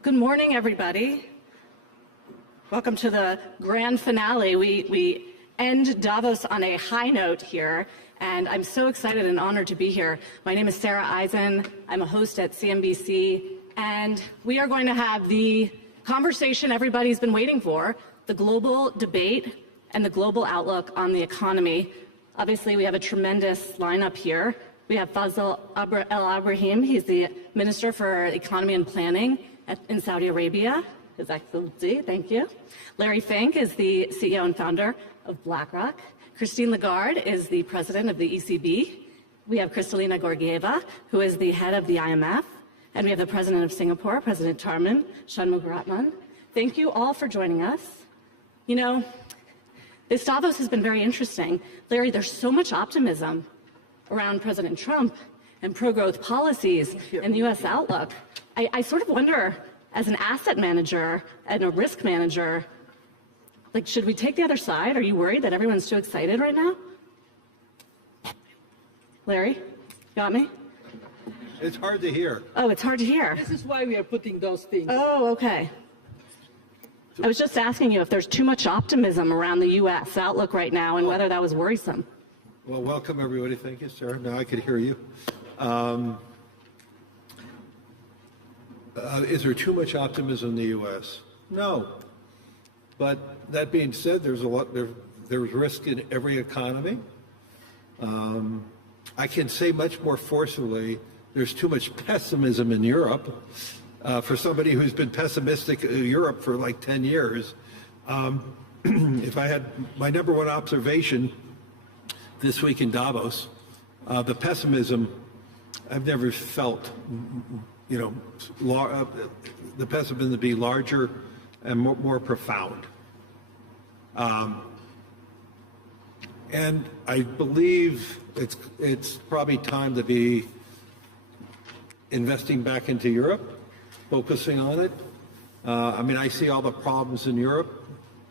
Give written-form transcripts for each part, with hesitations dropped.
Good morning, everybody. Welcome to the grand finale. We end Davos on a high note here, and I'm so excited and honored to be here. My name is Sarah Eisen. I'm a host at CNBC, and we are going to have the conversation everybody's been waiting for, the global debate and the global outlook on the economy. Obviously, we have a tremendous lineup here. We have Faisal Alibrahim. He's the Minister for Economy and Planning in Saudi Arabia. His Excellency, thank you. Larry Fink is the CEO and founder of BlackRock. Lagarde is the president of the ECB. We have Kristalina Georgieva, who is the head of the IMF. And we have the president of Singapore, President Tharman, Shanmugaratnam. Thank you all for joining us. You know, this Davos has been very interesting. Larry, there's so much optimism around President Trump and pro-growth policies and the U.S. outlook. I sort of wonder, as an asset manager and a risk manager, like, should we take the other side? Are you worried that everyone's too excited right now? Larry, got me? It's hard to hear. Oh, it's hard to hear. This is why we are putting those things. Oh, okay. I was just asking you if there's too much optimism around the U.S. outlook right now and whether that was worrisome. Well, welcome everybody. Thank you, Sarah. Now I could hear you. Is there too much optimism in the U.S.? No. But that being said, there's risk in every economy. I can say much more forcefully, there's too much pessimism in Europe. For somebody who's been pessimistic in Europe for like 10 years, if I had my number one observation this week in Davos, the pessimism, I've never felt, the pessimism to be larger and more profound. And I believe it's probably time to be investing back into Europe, focusing on it. I see all the problems in Europe,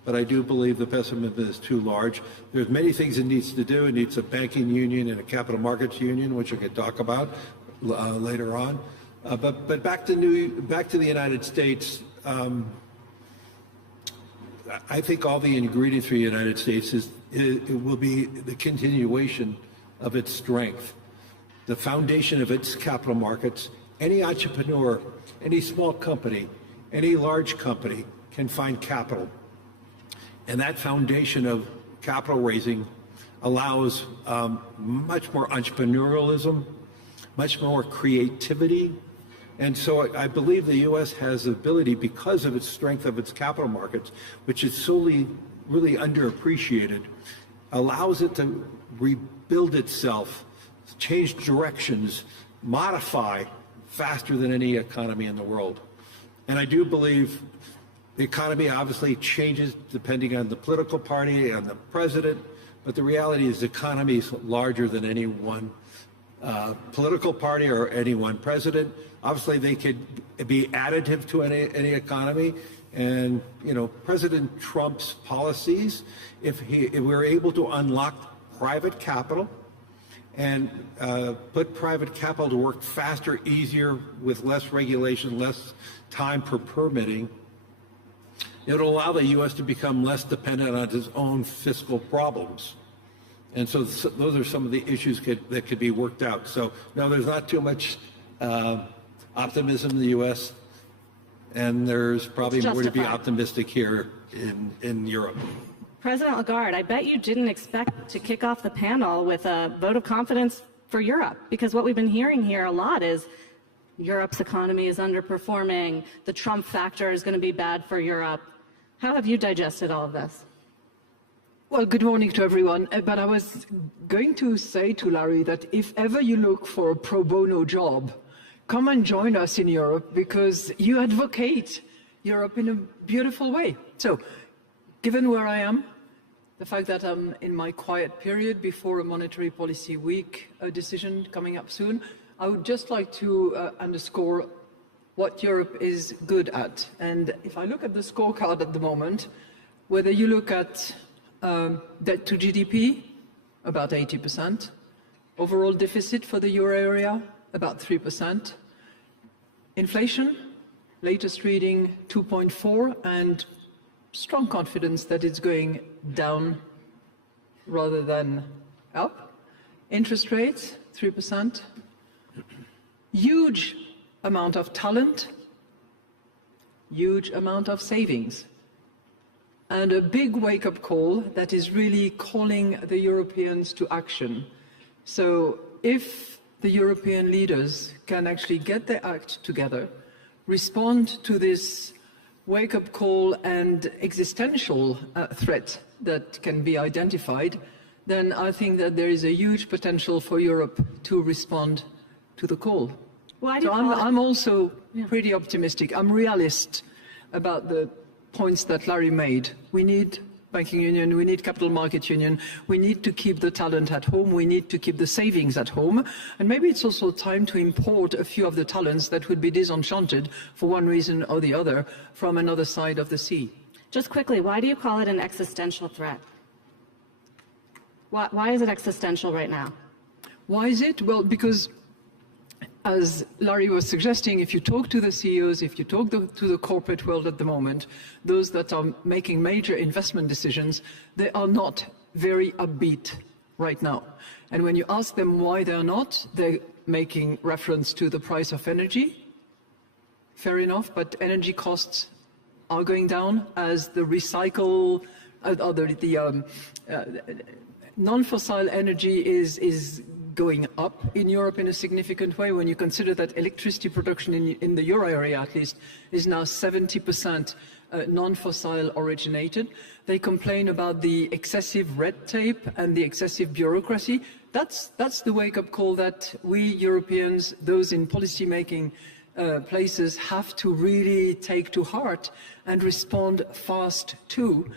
but I do believe the pessimism is too large. There's many things it needs to do. It needs a banking union and a capital markets union, which I could talk about later on. But back to the United States. I think all the ingredients for the United States it will be the continuation of its strength, the foundation of its capital markets. Any entrepreneur, any small company, any large company can find capital. And that foundation of capital raising allows much more entrepreneurialism, much more creativity. And so I believe the U.S. has the ability, because of its strength of its capital markets, which is solely really underappreciated, allows it to rebuild itself, change directions, modify faster than any economy in the world. And I do believe the economy obviously changes depending on the political party and the president, but the reality is the economy is larger than any one political party or any one president. Obviously, they could be additive to any economy. And, President Trump's policies, if we're able to unlock private capital and put private capital to work faster, easier, with less regulation, less time for permitting, it'll allow the U.S. to become less dependent on its own fiscal problems. And so those are some of the issues that could be worked out. So, no, there's not too much optimism in the U.S., and there's probably more to be optimistic here in Europe. President Lagarde, I bet you didn't expect to kick off the panel with a vote of confidence for Europe, because what we've been hearing here a lot is Europe's economy is underperforming, the Trump factor is going to be bad for Europe. How have you digested all of this? Well, good morning to everyone. But I was going to say to Larry that if ever you look for a pro bono job, come and join us in Europe, because you advocate Europe in a beautiful way. So, given where I am, the fact that I'm in my quiet period before a monetary policy week, a decision coming up soon, I would just like to underscore what Europe is good at. And if I look at the scorecard at the moment, whether you look at debt to GDP, about 80%, overall deficit for the euro area, about 3%, inflation, latest reading 2.4, and strong confidence that it's going down rather than up. Interest rates, 3%. Huge amount of talent, huge amount of savings. And a big wake-up call that is really calling the Europeans to action. So if the European leaders can actually get their act together, respond to this wake-up call and existential threat that can be identified, then I think that there is a huge potential for Europe to respond to the call. Why do you so call I'm also pretty optimistic. I'm realist about the points that Larry made. We need banking union, we need capital market union, we need to keep the talent at home, we need to keep the savings at home, and maybe it's also time to import a few of the talents that would be disenchanted for one reason or the other from another side of the sea. Just quickly, why do you call it an existential threat? Why is it existential right now? Why is it? Well, because as Larry was suggesting, if you talk to the CEOs, if you talk to the corporate world at the moment, those that are making major investment decisions, they are not very upbeat right now. And when you ask them why they're not, they're making reference to the price of energy. Fair enough, but energy costs are going down as the non-fossil energy is going up in Europe in a significant way when you consider that electricity production in the euro area at least is now 70% non-fossil originated. They complain about the excessive red tape and the excessive bureaucracy. That's the wake-up call that we Europeans, those in policy-making places, have to really take to heart and respond fast to.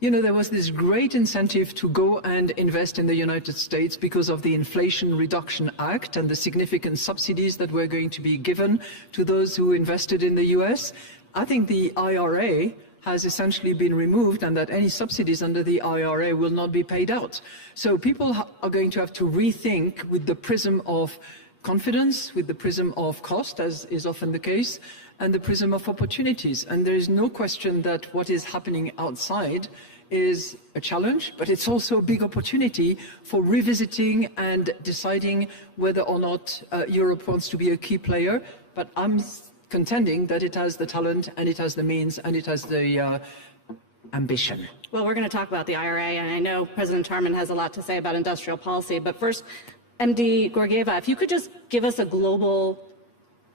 You know, there was this great incentive to go and invest in the United States because of the Inflation Reduction Act and the significant subsidies that were going to be given to those who invested in the US. I think the IRA has essentially been removed and that any subsidies under the IRA will not be paid out. So people are going to have to rethink with the prism of confidence, with the prism of cost, as is often the case, and the prism of opportunities. And there is no question that what is happening outside is a challenge, but it's also a big opportunity for revisiting and deciding whether or not Europe wants to be a key player. But I'm contending that it has the talent and it has the means and it has the ambition. Well, we're going to talk about the IRA, and I know President Tharman has a lot to say about industrial policy, but first, MD Georgieva, if you could just give us a global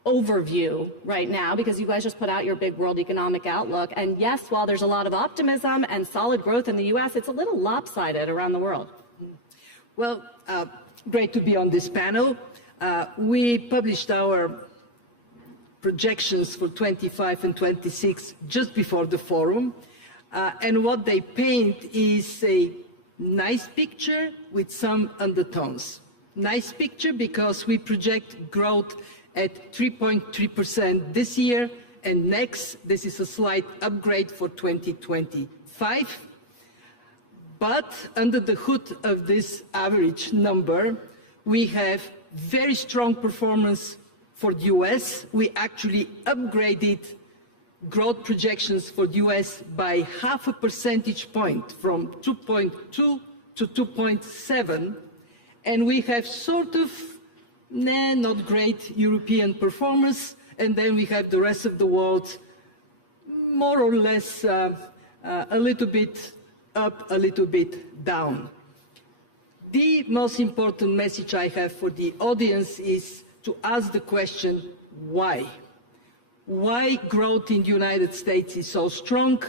overview right now, because you guys just put out your big world economic outlook. And yes, while there's a lot of optimism and solid growth in the US, it's a little lopsided around the world. Well, great to be on this panel. We published our projections for 25 and 26 just before the forum. And what they paint is a nice picture with some undertones. Nice picture because we project growth at 3.3% this year and next. This is a slight upgrade for 2025. But under the hood of this average number, we have very strong performance for the US. We actually upgraded growth projections for the US by 0.5 percentage point from 2.2 to 2.7. And we have sort of not great European performance, and then we have the rest of the world more or less a little bit up, a little bit down. The most important message I have for the audience is to ask the question, why? Why growth in the United States is so strong?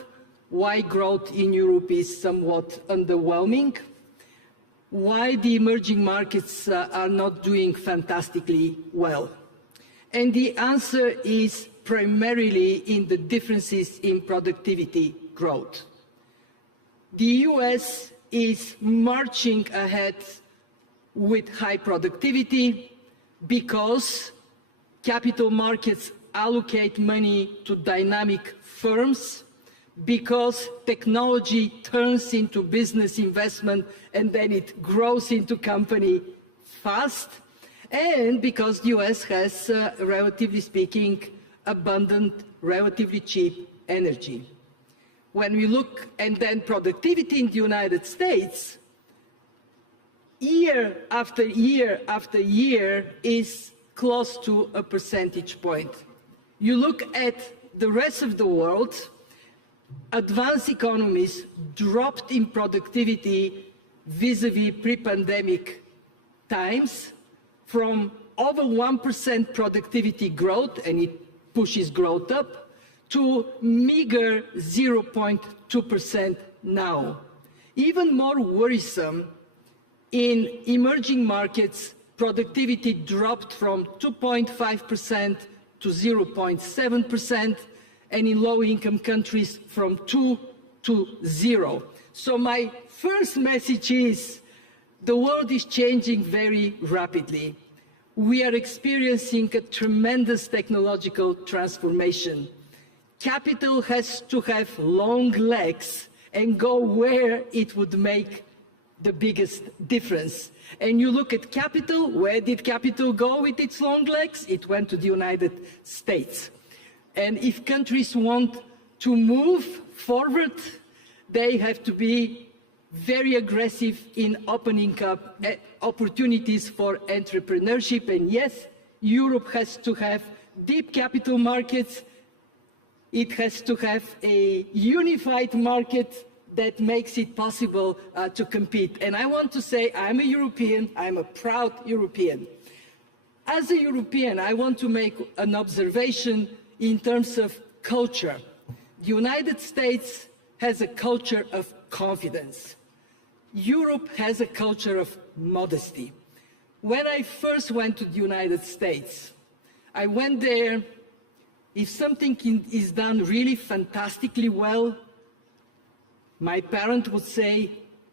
Why growth in Europe is somewhat underwhelming? Why the emerging markets are not doing fantastically well? And the answer is primarily in the differences in productivity growth. The US is marching ahead with high productivity because capital markets allocate money to dynamic firms, because technology turns into business investment and then it grows into company fast, and because the US has, relatively speaking, abundant, relatively cheap energy. When we look, and then productivity in the United States, year after year after year is close to a percentage point. You look at the rest of the world, advanced economies dropped in productivity vis-a-vis pre-pandemic times from over 1% productivity growth, and it pushes growth up, to meager 0.2% now. Even more worrisome, in emerging markets, productivity dropped from 2.5% to 0.7%, and in low-income countries from 2 to 0. So my first message is, the world is changing very rapidly. We are experiencing a tremendous technological transformation. Capital has to have long legs and go where it would make the biggest difference. And you look at capital, where did capital go with its long legs? It went to the United States. And if countries want to move forward, they have to be very aggressive in opening up opportunities for entrepreneurship. And yes, Europe has to have deep capital markets. It has to have a unified market that makes it possible to compete. And I want to say, I'm a European, I'm a proud European. As a European, I want to make an observation in terms of culture. The United States has a culture of confidence. Europe has a culture of modesty. When I first went to the United States, I went there, if something is done really fantastically well, my parent would say,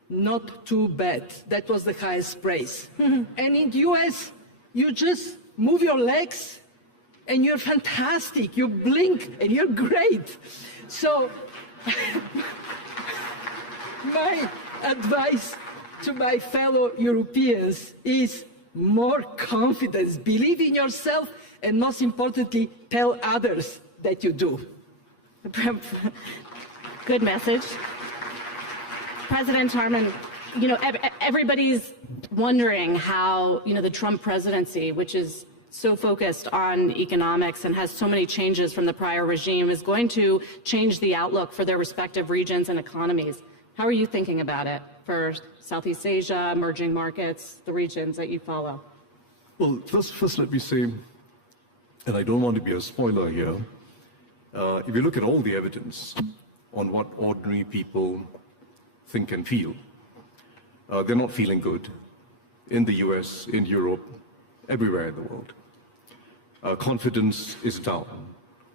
not too bad. That was the highest praise. And in the US, you just move your legs and you're fantastic. You blink and you're great. So my advice to my fellow Europeans is more confidence. Believe in yourself, and most importantly, tell others that you do. Good message. President Tharman, you know, everybody's wondering how, you know, the Trump presidency, which is so focused on economics and has so many changes from the prior regime, is going to change the outlook for their respective regions and economies. How are you thinking about it for Southeast Asia, emerging markets, the regions that you follow? Well, first let me say, and I don't want to be a spoiler here, if you look at all the evidence on what ordinary people think and feel, they're not feeling good in the US, in Europe, everywhere in the world. Confidence is down,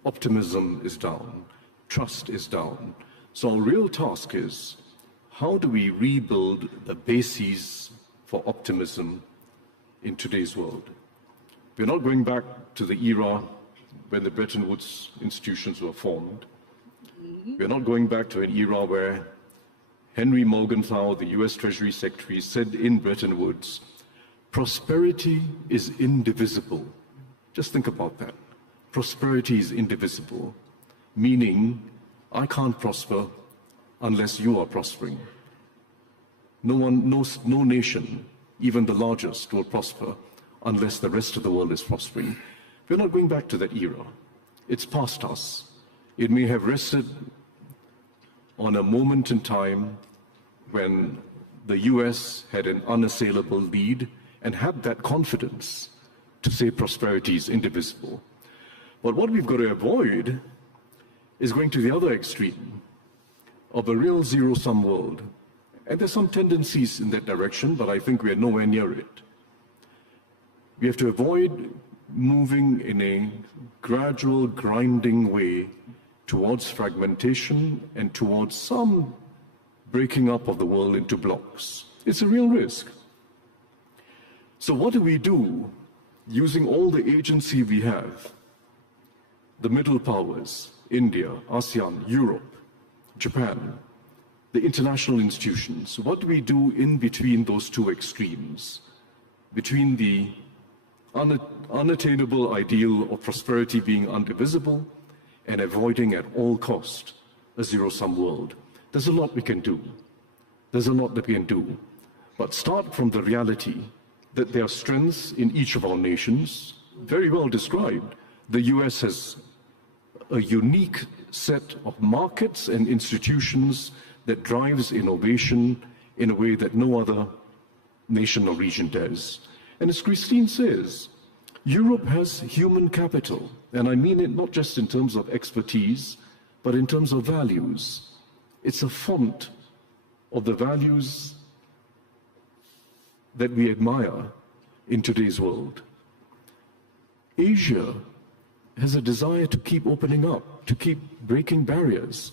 optimism is down, trust is down. So our real task is, how do we rebuild the bases for optimism in today's world? We're not going back to the era when the Bretton Woods institutions were formed. We're not going back to an era where Henry Morgenthau, the US Treasury Secretary, said in Bretton Woods, prosperity is indivisible. Just think about that. Prosperity is indivisible, meaning I can't prosper unless you are prospering. No nation, even the largest, will prosper unless the rest of the world is prospering. We're not going back to that era. It's past us. It may have rested on a moment in time when the US had an unassailable lead and had that confidence to say prosperity is indivisible. But what we've got to avoid is going to the other extreme of a real zero-sum world. And there's some tendencies in that direction, but I think we are nowhere near it. We have to avoid moving in a gradual, grinding way towards fragmentation and towards some breaking up of the world into blocks. It's a real risk. So what do we do using all the agency we have? The middle powers, India, ASEAN, Europe, Japan, the international institutions. What do we do in between those two extremes? Between the unattainable ideal of prosperity being indivisible, and avoiding at all cost a zero-sum world. There's a lot we can do. There's a lot that we can do. But start from the reality that there are strengths in each of our nations, very well described. The US has a unique set of markets and institutions that drives innovation in a way that no other nation or region does. And as Christine says, Europe has human capital, and I mean it not just in terms of expertise, but in terms of values. It's a font of the values that we admire in today's world. Asia has a desire to keep opening up, to keep breaking barriers.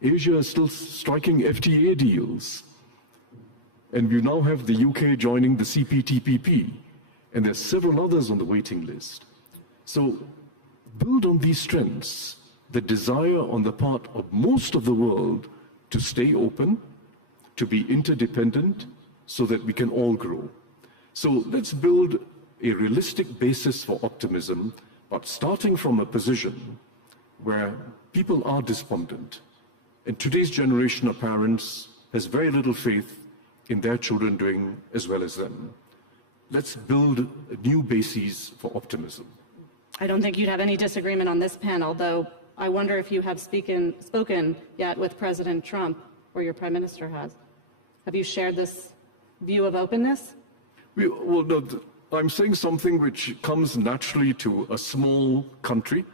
Asia is still striking FTA deals. And we now have the UK joining the CPTPP, and there's several others on the waiting list. So build on these strengths, the desire on the part of most of the world to stay open, to be interdependent, so that we can all grow. So let's build a realistic basis for optimism, but starting from a position where people are despondent. And today's generation of parents has very little faith in their children doing as well as them. Let's build new bases for optimism. I don't think you'd have any disagreement on this panel, though I wonder if you have spoken yet with President Trump, or your Prime Minister has. Have you shared this view of openness? No, I'm saying something which comes naturally to a small country.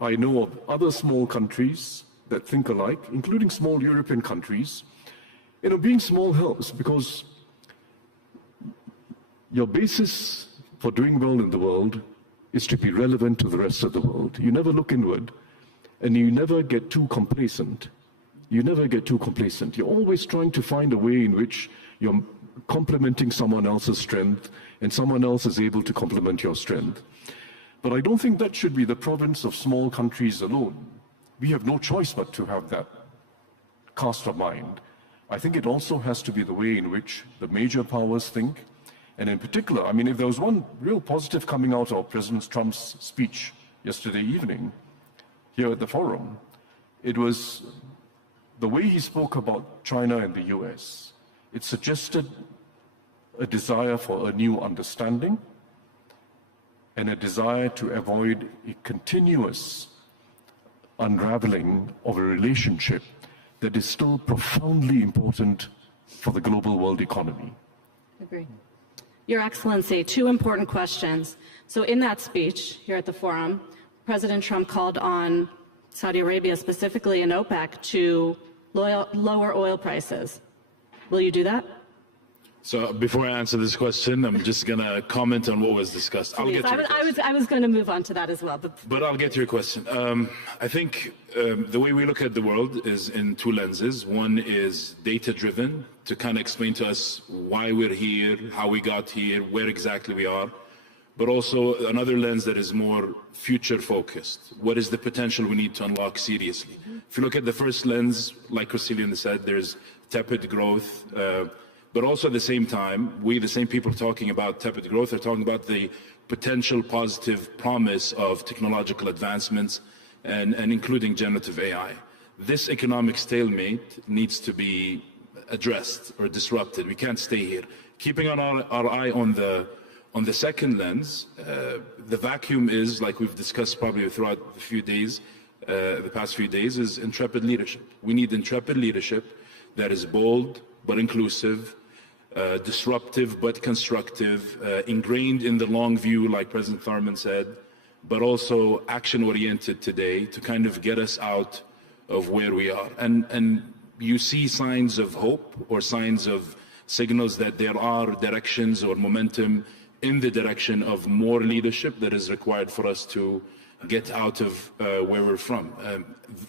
I know of other small countries that think alike, including small European countries. You know, being small helps because your basis for doing well in the world is to be relevant to the rest of the world. You never look inward, and you never get too complacent. You never get too complacent. You're always trying to find a way in which you're complementing someone else's strength, and someone else is able to complement your strength. But I don't think that should be the province of small countries alone. We have no choice but to have that cast of mind. I think it also has to be the way in which the major powers think. And in particular, I mean, if there was one real positive coming out of President Trump's speech yesterday evening here at the forum, it was the way he spoke about China and the US. It suggested a desire for a new understanding and a desire to avoid a continuous unraveling of a relationship that is still profoundly important for the global world economy. Agree. Your Excellency, two important questions. So in that speech here at the forum, President Trump called on Saudi Arabia, specifically in OPEC, to lower oil prices. Will you do that? So before I answer this question, I'm just going to comment on what was discussed. I was going to move on to that as well. But I'll get to your question. I think the way we look at the world is in two lenses. One is data-driven, to kind of explain to us why we're here, how we got here, where exactly we are. But also another lens that is more future-focused. What is the potential we need to unlock seriously? If you look at the first lens, like Kristalina said, there's tepid growth. But also at the same time, the same people talking about tepid growth, are talking about the potential positive promise of technological advancements and including generative AI. This economic stalemate needs to be addressed or disrupted. We can't stay here. Keeping our eye on the second lens, the vacuum is, like we've discussed probably throughout the past few days, is intrepid leadership. We need intrepid leadership that is bold but inclusive, disruptive but constructive, ingrained in the long view, like President Tharman said, but also action-oriented today to kind of get us out of where we are. And you see signs of hope or signs of signals that there are directions or momentum in the direction of more leadership that is required for us to get out of where we're from.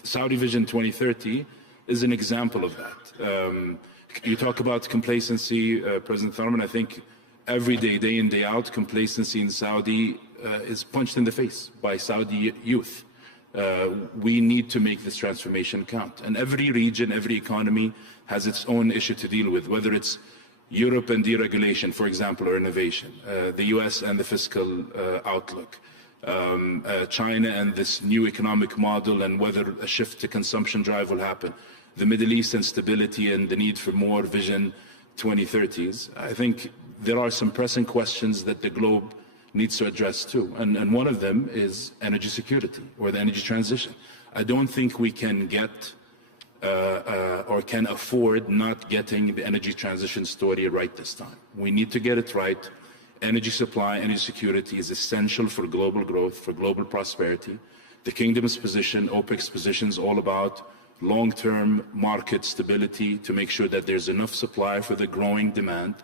Saudi Vision 2030 is an example of that. You talk about complacency, President Tharman. I think every day, day in, day out, complacency in Saudi is punched in the face by Saudi youth. We need to make this transformation count. And every region, every economy has its own issue to deal with, whether it's Europe and deregulation, for example, or innovation, the US and the fiscal outlook, China and this new economic model and whether a shift to consumption drive will happen, the Middle East and stability and the need for more vision 2030s. I think there are some pressing questions that the globe needs to address too. And one of them is energy security or the energy transition. I don't think we can get or can afford not getting the energy transition story right this time. We need to get it right. Energy supply, energy security is essential for global growth, for global prosperity. The Kingdom's position, OPEC's position is all about long-term market stability to make sure that there's enough supply for the growing demand,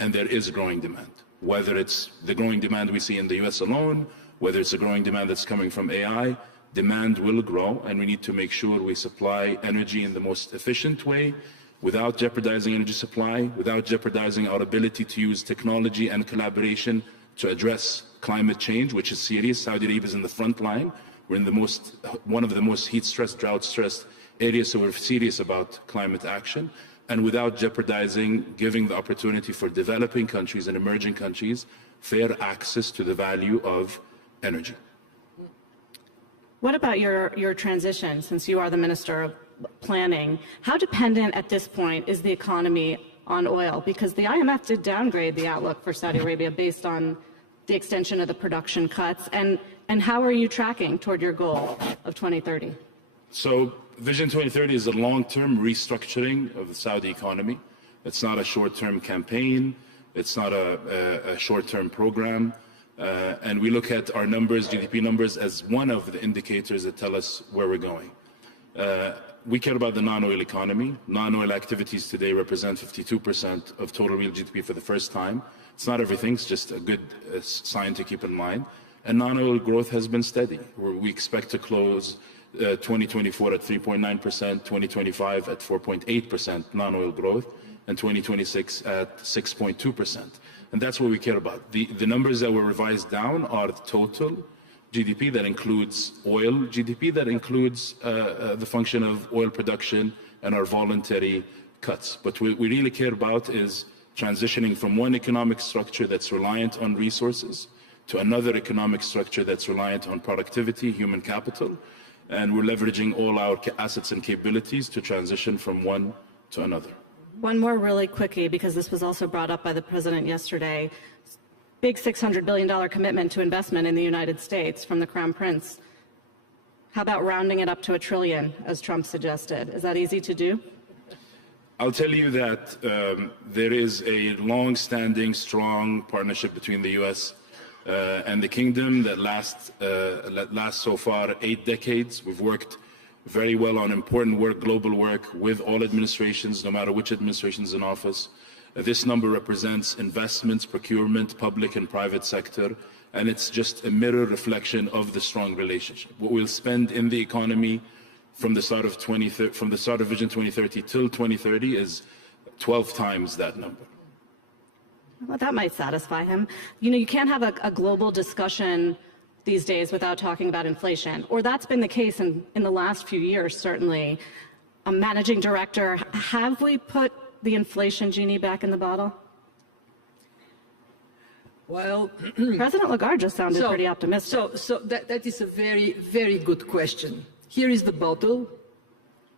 and there is growing demand. Whether it's the growing demand we see in the US alone, whether it's a growing demand that's coming from AI, demand will grow, and we need to make sure we supply energy in the most efficient way without jeopardizing energy supply, without jeopardizing our ability to use technology and collaboration to address climate change, which is serious. Saudi Arabia is in the front line. We're in one of the most heat-stressed, drought-stressed areas, so we're serious about climate action, and without jeopardizing giving the opportunity for developing countries and emerging countries fair access to the value of energy. What about your transition, since you are the Minister of Planning? How dependent at this point is the economy on oil? Because the IMF did downgrade the outlook for Saudi Arabia based on the extension of the production cuts. And how are you tracking toward your goal of 2030? So Vision 2030 is a long-term restructuring of the Saudi economy. It's not a short-term campaign. It's not a short-term program. And we look at our numbers, GDP numbers, as one of the indicators that tell us where we're going. We care about the non-oil economy. Non-oil activities today represent 52% of total real GDP for the first time. It's not everything, it's just a good sign to keep in mind. And non-oil growth has been steady. We expect to close 2024 at 3.9%, 2025 at 4.8% non-oil growth, and 2026 at 6.2%. And that's what we care about. The numbers that were revised down are the total GDP that includes oil GDP, that includes the function of oil production and our voluntary cuts. But what we really care about is transitioning from one economic structure that's reliant on resources to another economic structure that's reliant on productivity, human capital, and we're leveraging all our assets and capabilities to transition from one to another. One more really quickly, because this was also brought up by the President yesterday. Big $600 billion commitment to investment in the United States from the Crown Prince. How about rounding it up to $1 trillion, as Trump suggested? Is that easy to do? I'll tell you that there is a long-standing, strong partnership between the U.S. And the Kingdom that lasts so far 8 decades. We've worked very well on important work, global work, with all administrations, no matter which administration is in office. This number represents investments, procurement, public and private sector, and it's just a mirror reflection of the strong relationship. What we'll spend in the economy from the start of Vision 2030 till 2030 is 12 times that number. Well, that might satisfy him. You know, you can't have a global discussion these days without talking about inflation, or that's been the case in the last few years, certainly. Managing Director, have we put the inflation genie back in the bottle? Well, President Lagarde just sounded pretty optimistic. So that is a very, very good question. Here is the bottle.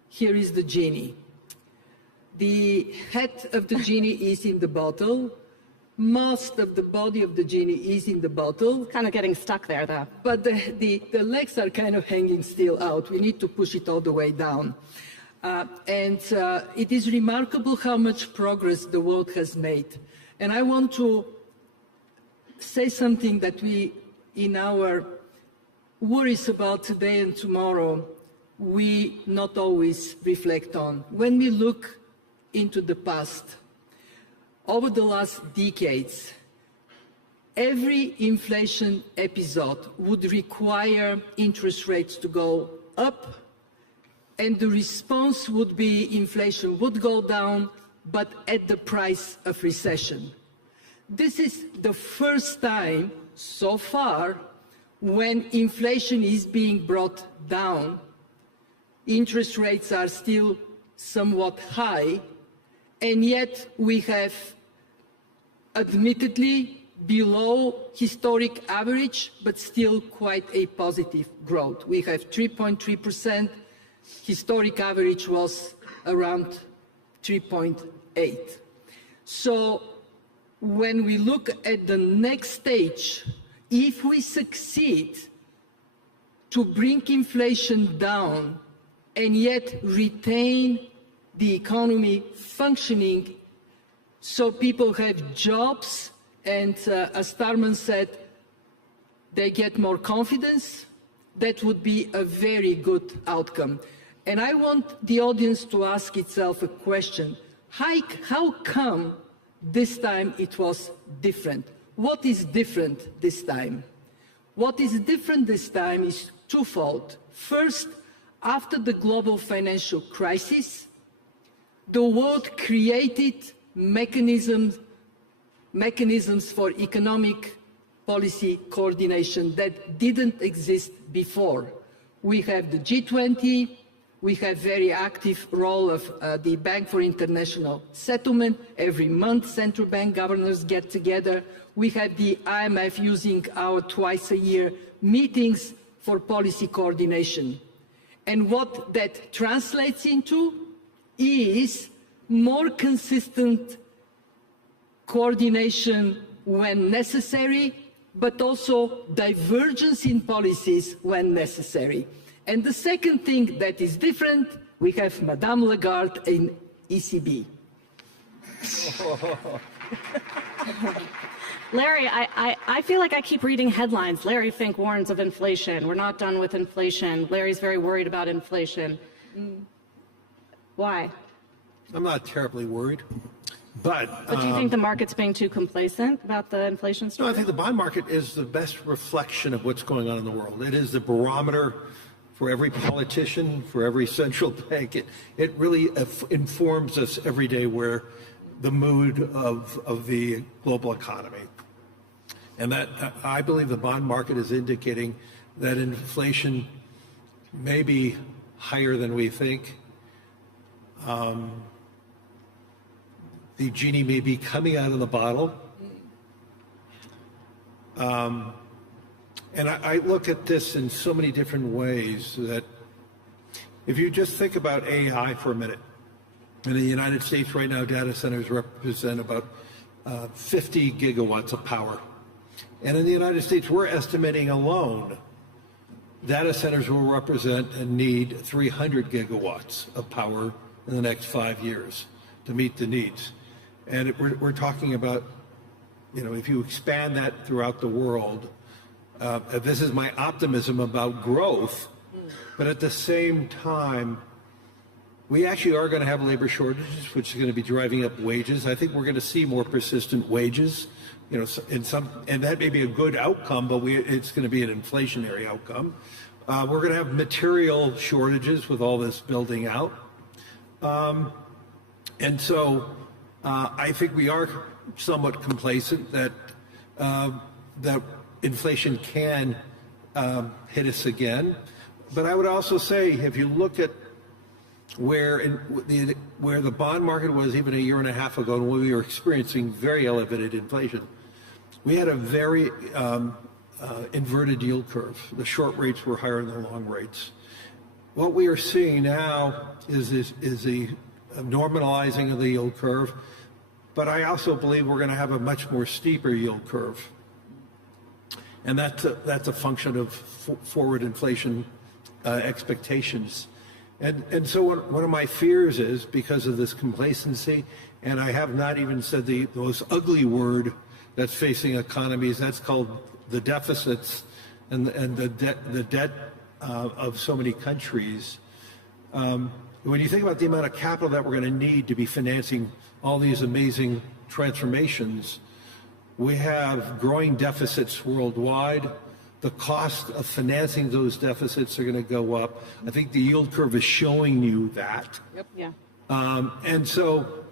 Here is the genie. The head of the genie is in the bottle. Most of the body of the genie is in the bottle. Kind of getting stuck there, though. But the legs are kind of hanging still out. We need to push it all the way down. It is remarkable how much progress the world has made. And I want to say something that we, in our worries about today and tomorrow, we not always reflect on. When we look into the past, over the last decades, every inflation episode would require interest rates to go up, and the response would be inflation would go down, but at the price of recession. This is the first time so far when inflation is being brought down. Interest rates are still somewhat high, and yet we have admittedly below historic average, but still quite a positive growth. We have 3.3%. Historic average was around 3.8. So when we look at the next stage, if we succeed to bring inflation down and yet retain the economy functioning so people have jobs and, as Tharman said, they get more confidence, that would be a very good outcome. And I want the audience to ask itself a question. How come this time it was different? What is different this time? What is different this time is twofold. First, after the global financial crisis, the world created mechanisms for economic policy coordination that didn't exist before. We have the G20, we have very active role of the Bank for International Settlement. Every month, central bank governors get together. We have the IMF using our twice-a-year meetings for policy coordination. And what that translates into is more consistent coordination when necessary, but also divergence in policies when necessary. And the second thing that is different, we have Madame Lagarde in ECB. Larry, I feel like I keep reading headlines. Larry Fink warns of inflation. We're not done with inflation. Larry's very worried about inflation. Why? I'm not terribly worried. But do you think the market's being too complacent about the inflation story? no, I think the bond market is the best reflection of what's going on in the world. It is the barometer for every politician, for every central bank. It really informs us every day where the mood of the global economy. And that I believe the bond market is indicating that inflation may be higher than we think. The genie may be coming out of the bottle. And I look at this in so many different ways that if you just think about AI for a minute, in the United States right now, data centers represent about 50 gigawatts of power. And in the United States, we're estimating alone, data centers will represent and need 300 gigawatts of power in the next 5 years to meet the needs. And we're talking about, if you expand that throughout the world, this is my optimism about growth, but at the same time, we actually are going to have labor shortages, which is going to be driving up wages. I think we're going to see more persistent wages, and that may be a good outcome, but it's going to be an inflationary outcome. We're going to have material shortages with all this building out. And so I think we are somewhat complacent that inflation can hit us again. But I would also say, if you look at where the bond market was even a year and a half ago, when we were experiencing very elevated inflation, we had a very inverted yield curve. The short rates were higher than the long rates. What we are seeing now is the normalizing of the yield curve, but I also believe we're going to have a much more steeper yield curve. And that's a function of forward inflation expectations. And so one of my fears is, because of this complacency, and I have not even said the most ugly word that's facing economies, that's called the deficits and the debt of so many countries. When you think about the amount of capital that we're going to need to be financing all these amazing transformations, we have growing deficits worldwide. The cost of financing those deficits are going to go up. I think the yield curve is showing you that. Yep. Yeah. And so,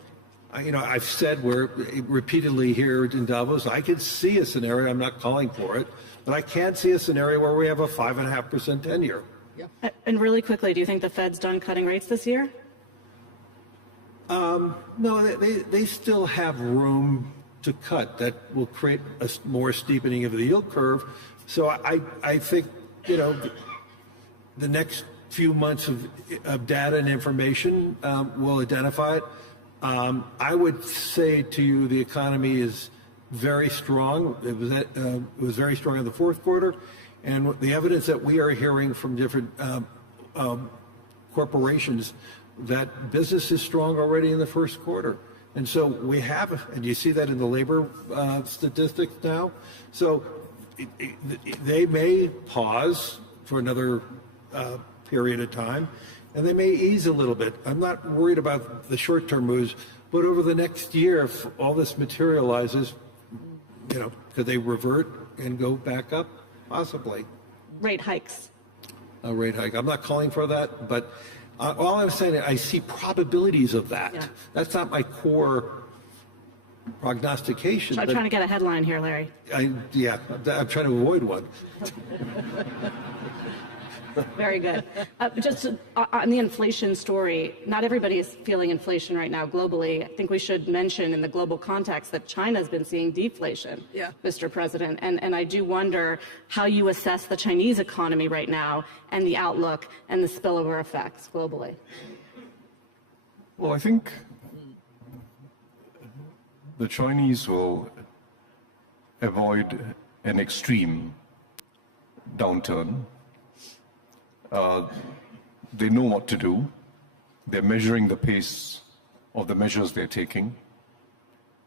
I've said repeatedly here in Davos, I could see a scenario, I'm not calling for it, but I can't see a scenario where we have a 5.5% 10-year. And really quickly, do you think the Fed's done cutting rates this year? No, they still have room to cut. That will create a more steepening of the yield curve. So I think, the next few months of data and information will identify it. I would say to you the economy is very strong. It was very strong in the fourth quarter. And the evidence that we are hearing from different corporations that business is strong already in the first quarter. And so we have, and you see that in the labor statistics now. So they may pause for another period of time, and they may ease a little bit. I'm not worried about the short-term moves, but over the next year, if all this materializes, could they revert and go back up? Possibly. Rate hikes. A rate hike. I'm not calling for that, but all I'm saying is I see probabilities of that. Yeah. That's not my core prognostication. I'm trying to get a headline here, Larry. I'm trying to avoid one. Very good. Just on the inflation story, not everybody is feeling inflation right now globally. I think we should mention in the global context that China's been seeing deflation, Mr. President. And I do wonder how you assess the Chinese economy right now and the outlook and the spillover effects globally. Well, I think the Chinese will avoid an extreme downturn. They know what to do. They're measuring the pace of the measures they're taking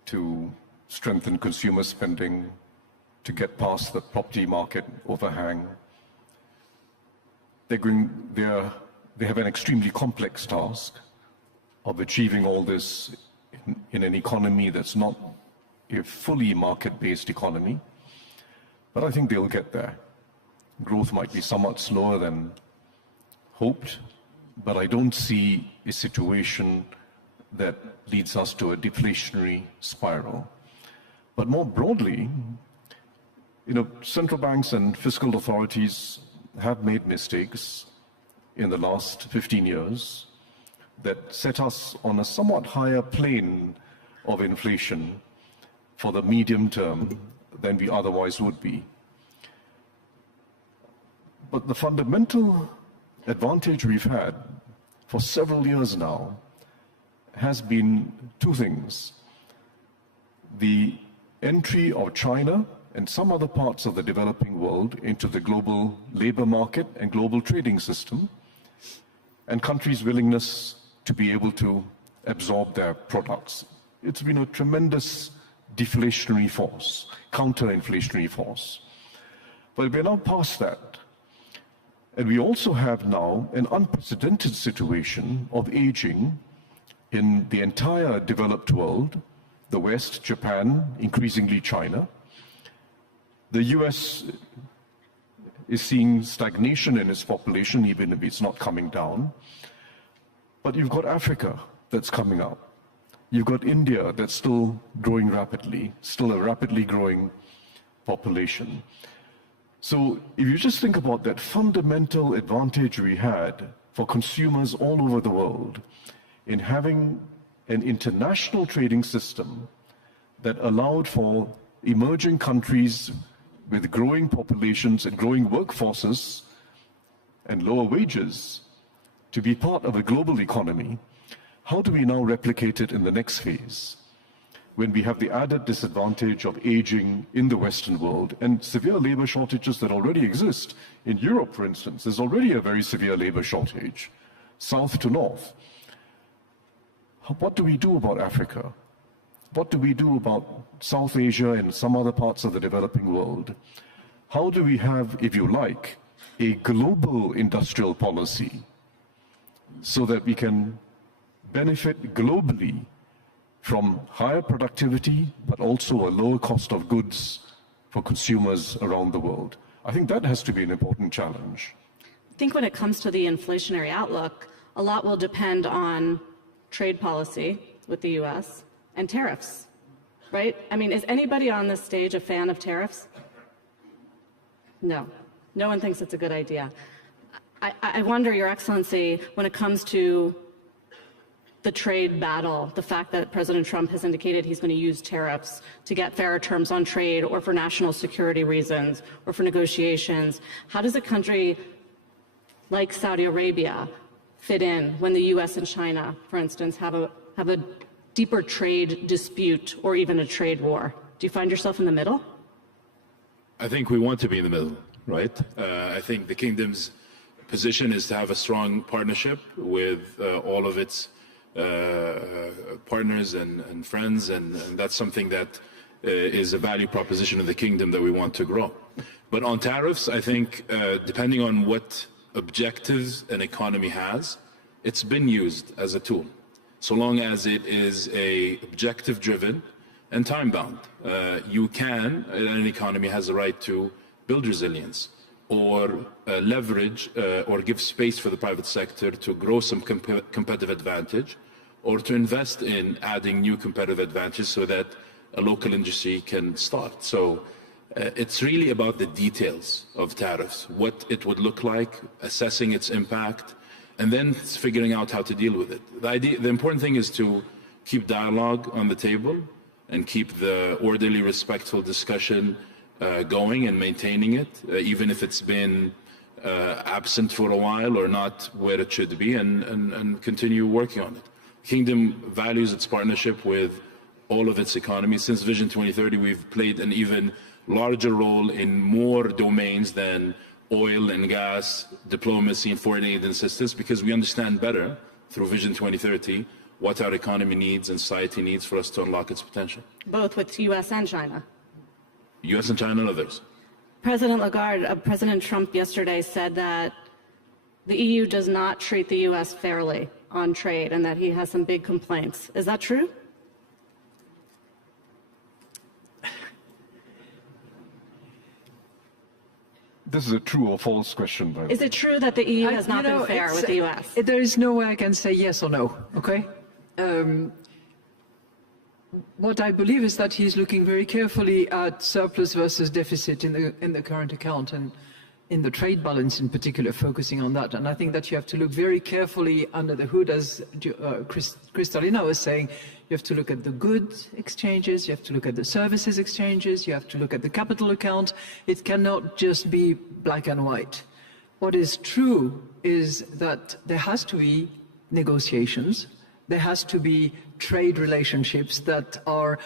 to strengthen consumer spending, to get past the property market overhang. They have an extremely complex task of achieving all this in an economy that's not a fully market-based economy. But I think they'll get there. Growth might be somewhat slower than hoped, but I don't see a situation that leads us to a deflationary spiral. But more broadly, central banks and fiscal authorities have made mistakes in the last 15 years that set us on a somewhat higher plane of inflation for the medium term than we otherwise would be. But the fundamental advantage we've had for several years now has been two things. The entry of China and some other parts of the developing world into the global labor market and global trading system, and countries' willingness to be able to absorb their products. It's been a tremendous deflationary force, counter-inflationary force. But we're now past that. And we also have now an unprecedented situation of aging in the entire developed world, the West, Japan, increasingly China. The US is seeing stagnation in its population, even if it's not coming down. But you've got Africa that's coming up. You've got India that's still growing rapidly, still a rapidly growing population. So if you just think about that fundamental advantage we had for consumers all over the world in having an international trading system that allowed for emerging countries with growing populations and growing workforces and lower wages to be part of a global economy, how do we now replicate it in the next phase? When we have the added disadvantage of aging in the Western world and severe labor shortages that already exist. In Europe, for instance, there's already a very severe labor shortage, south to north. What do we do about Africa? What do we do about South Asia and some other parts of the developing world? How do we have, if you like, a global industrial policy so that we can benefit globally from higher productivity, but also a lower cost of goods for consumers around the world? I think that has to be an important challenge. I think when it comes to the inflationary outlook, a lot will depend on trade policy with the US and tariffs, right? I mean, is anybody on this stage a fan of tariffs? No. No one thinks it's a good idea. I wonder, Your Excellency, when it comes to the trade battle, the fact that President Trump has indicated he's going to use tariffs to get fairer terms on trade or for national security reasons or for negotiations, how does a country like Saudi Arabia fit in when the US and China, for instance, have a deeper trade dispute or even a trade war? Do you find yourself in the middle? I think we want to be in the middle, right? I think the kingdom's position is to have a strong partnership with all of its partners and friends, and that's something that is a value proposition of the kingdom that we want to grow. But on tariffs, I think depending on what objectives an economy has, it's been used as a tool, so long as it is objective-driven and time-bound. You can, an economy has the right to build resilience or leverage or give space for the private sector to grow some competitive advantage, or to invest in adding new competitive advantages so that a local industry can start. So it's really about the details of tariffs, what it would look like, assessing its impact, and then figuring out how to deal with it. The important thing is to keep dialogue on the table and keep the orderly, respectful discussion going and maintaining it, even if it's been absent for a while or not where it should be, and continue working on it. Kingdom values its partnership with all of its economies. Since Vision 2030, we've played an even larger role in more domains than oil and gas, diplomacy, and foreign aid and assistance, because we understand better through Vision 2030 what our economy needs and society needs for us to unlock its potential. Both with US and China. US and China and others. President Lagarde, President Trump yesterday said that the EU does not treat the US fairly on trade and that he has some big complaints. Is that true? This is a true or false question, by the way. Is it true that the EU has not been fair with the US? There is no way I can say yes or no, okay? What I believe is that he's looking very carefully at surplus versus deficit in the current account, and in the trade balance in particular, focusing on that. And I think that you have to look very carefully under the hood, as Kristalina was saying. You have to look at the goods exchanges, you have to look at the services exchanges, you have to look at the capital account. It cannot just be black and white. What is true is that there has to be negotiations, there has to be trade relationships that are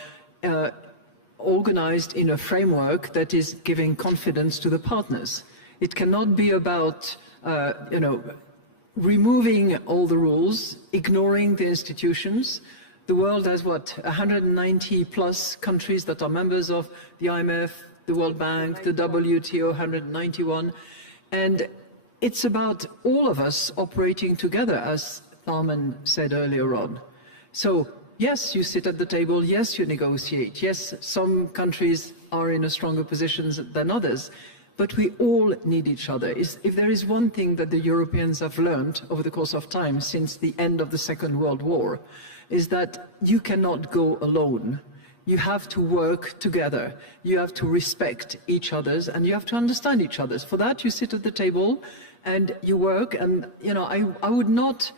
organized in a framework that is giving confidence to the partners. It cannot be about, removing all the rules, ignoring the institutions. The world has, 190 plus countries that are members of the IMF, the World Bank, the WTO, 191. And it's about all of us operating together, as Tharman said earlier on. So, yes, you sit at the table, yes, you negotiate, yes, some countries are in a stronger position than others, but we all need each other. If there is one thing that the Europeans have learned over the course of time since the end of the Second World War, is that you cannot go alone. You have to work together. You have to respect each other's, and you have to understand each other's. For that, you sit at the table and you work. And I would not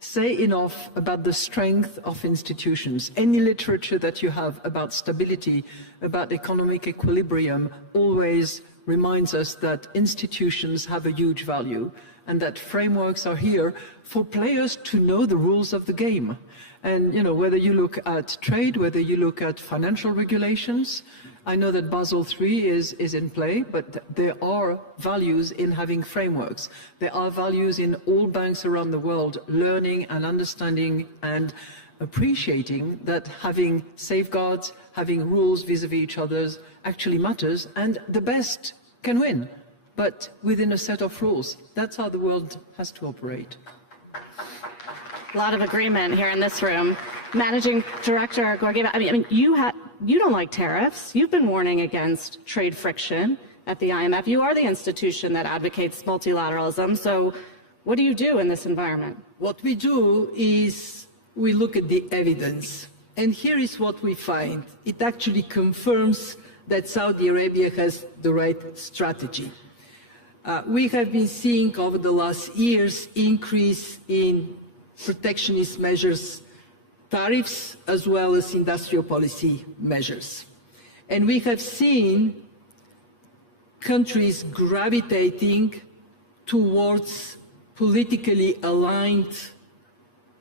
say enough about the strength of institutions. Any literature that you have about stability, about economic equilibrium, always reminds us that institutions have a huge value, and that frameworks are here for players to know the rules of the game. And whether you look at trade, whether you look at financial regulations, I know that Basel III is in play, but there are values in having frameworks. There are values in all banks around the world learning and understanding and appreciating that having safeguards, having rules vis-à-vis each other's actually matters, and the best can win, but within a set of rules. That's how the world has to operate. A lot of agreement here in this room. Managing Director Georgieva, you don't like tariffs. You've been warning against trade friction at the IMF. You are the institution that advocates multilateralism. So what do you do in this environment? What we do is we look at the evidence. And here is what we find. It actually confirms that Saudi Arabia has the right strategy. We have been seeing over the last years increase in protectionist measures, tariffs, as well as industrial policy measures. And we have seen countries gravitating towards politically aligned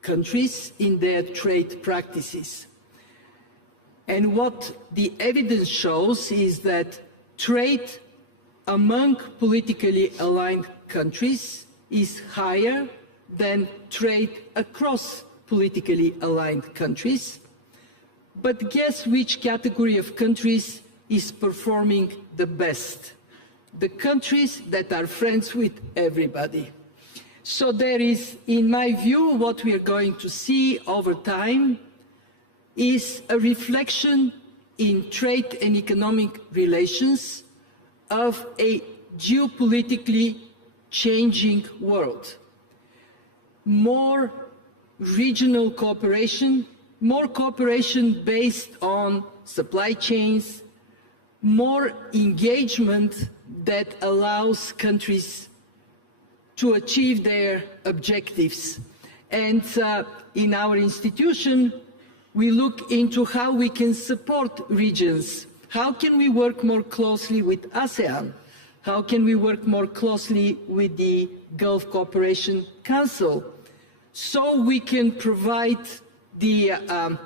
countries in their trade practices. And what the evidence shows is that trade among politically aligned countries is higher than trade across politically aligned countries. But guess which category of countries is performing the best? The countries that are friends with everybody. So there is, in my view, what we are going to see over time is a reflection in trade and economic relations of a geopolitically changing world. More regional cooperation, more cooperation based on supply chains, more engagement that allows countries to achieve their objectives. And in our institution, we look into how we can support regions. How can we work more closely with ASEAN? How can we work more closely with the Gulf Cooperation Council? So we can provide the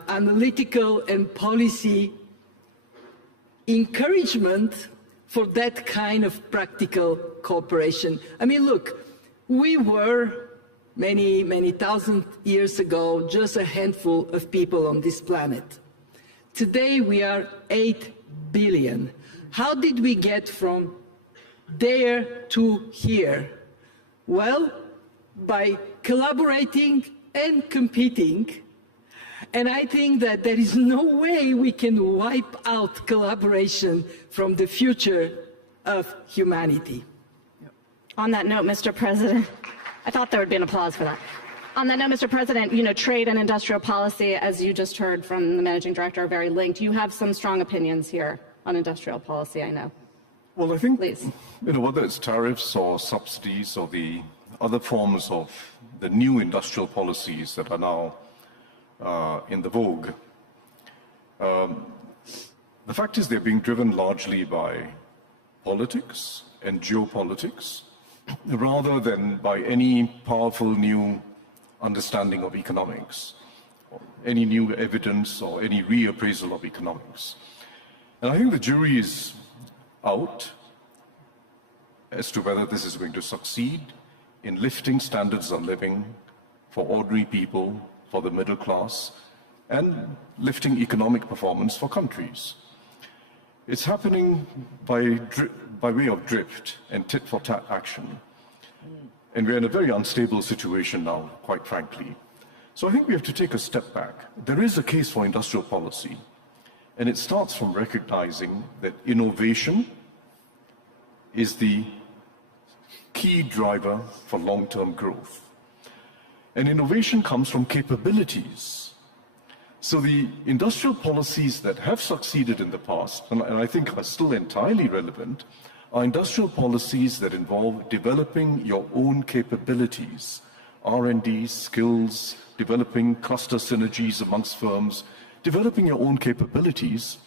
analytical and policy encouragement for that kind of practical cooperation. I mean, look, we were many thousand years ago just a handful of people on this planet. Today we are 8 billion. How did we get from there to here? Well, by collaborating and competing. And I think that there is no way we can wipe out collaboration from the future of humanity. On that note, Mr. President, I thought there would be an applause for that. On that note, Mr. President, you know, trade and industrial policy, as you just heard from the managing director, are very linked. You have some strong opinions here on industrial policy, I know. Well, I think, Please. you know, whether it's tariffs or subsidies or the other forms of the new industrial policies that are now in the vogue, the fact is they're being driven largely by politics and geopolitics, rather than by any powerful new understanding of economics, or any new evidence or any reappraisal of economics. And I think the jury is out as to whether this is going to succeed in lifting standards of living for ordinary people, for the middle class, and lifting economic performance for countries. It's happening by way of drift and tit-for-tat action. And we're in a very unstable situation now, quite frankly. So I think we have to take a step back. There is a case for industrial policy, and it starts from recognizing that innovation is the key driver for long-term growth. And innovation comes from capabilities. So the industrial policies that have succeeded in the past, and I think are still entirely relevant, are industrial policies that involve developing your own capabilities, R&D, skills, developing cluster synergies amongst firms, developing your own capabilities,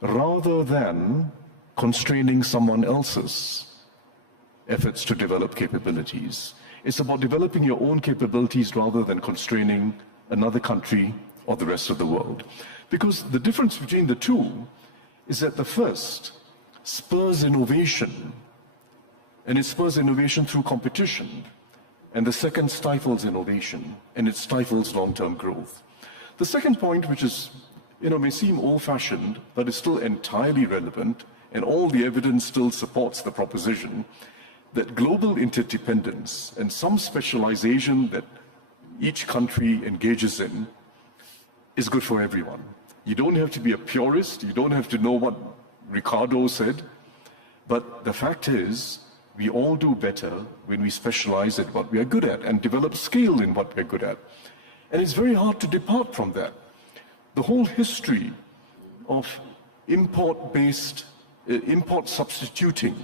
rather than constraining someone else's efforts to develop capabilities. It's about developing your own capabilities rather than constraining another country or the rest of the world. Because the difference between the two is that the first spurs innovation, and it spurs innovation through competition, and the second stifles innovation, and it stifles long-term growth. The second point, which is, may seem old-fashioned, but is still entirely relevant, and all the evidence still supports the proposition that global interdependence and some specialization that each country engages in is good for everyone. You don't have to be a purist, you don't have to know what Ricardo said, but the fact is, we all do better when we specialize at what we are good at and develop skill in what we're good at. And it's very hard to depart from that. The whole history of import substituting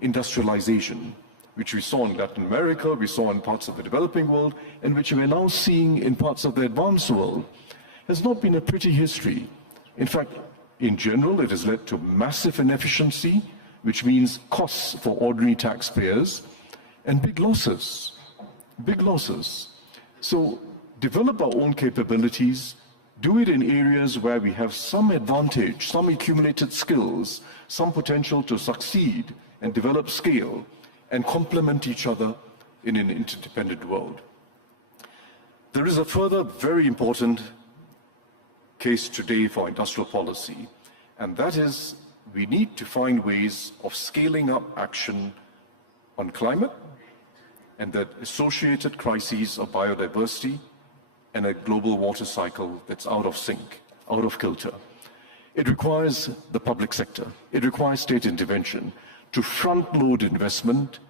industrialization which we saw in Latin America, we saw in parts of the developing world, and which we're now seeing in parts of the advanced world, has not been a pretty history. In fact, in general, it has led to massive inefficiency, which means costs for ordinary taxpayers, and big losses. Big losses. So develop our own capabilities, do it in areas where we have some advantage, some accumulated skills, some potential to succeed and develop scale, and complement each other in an interdependent world. There is a further very important case today for industrial policy, and that is we need to find ways of scaling up action on climate and the associated crises of biodiversity and a global water cycle that's out of sync, out of kilter. It requires the public sector, it requires state intervention to front-load investment,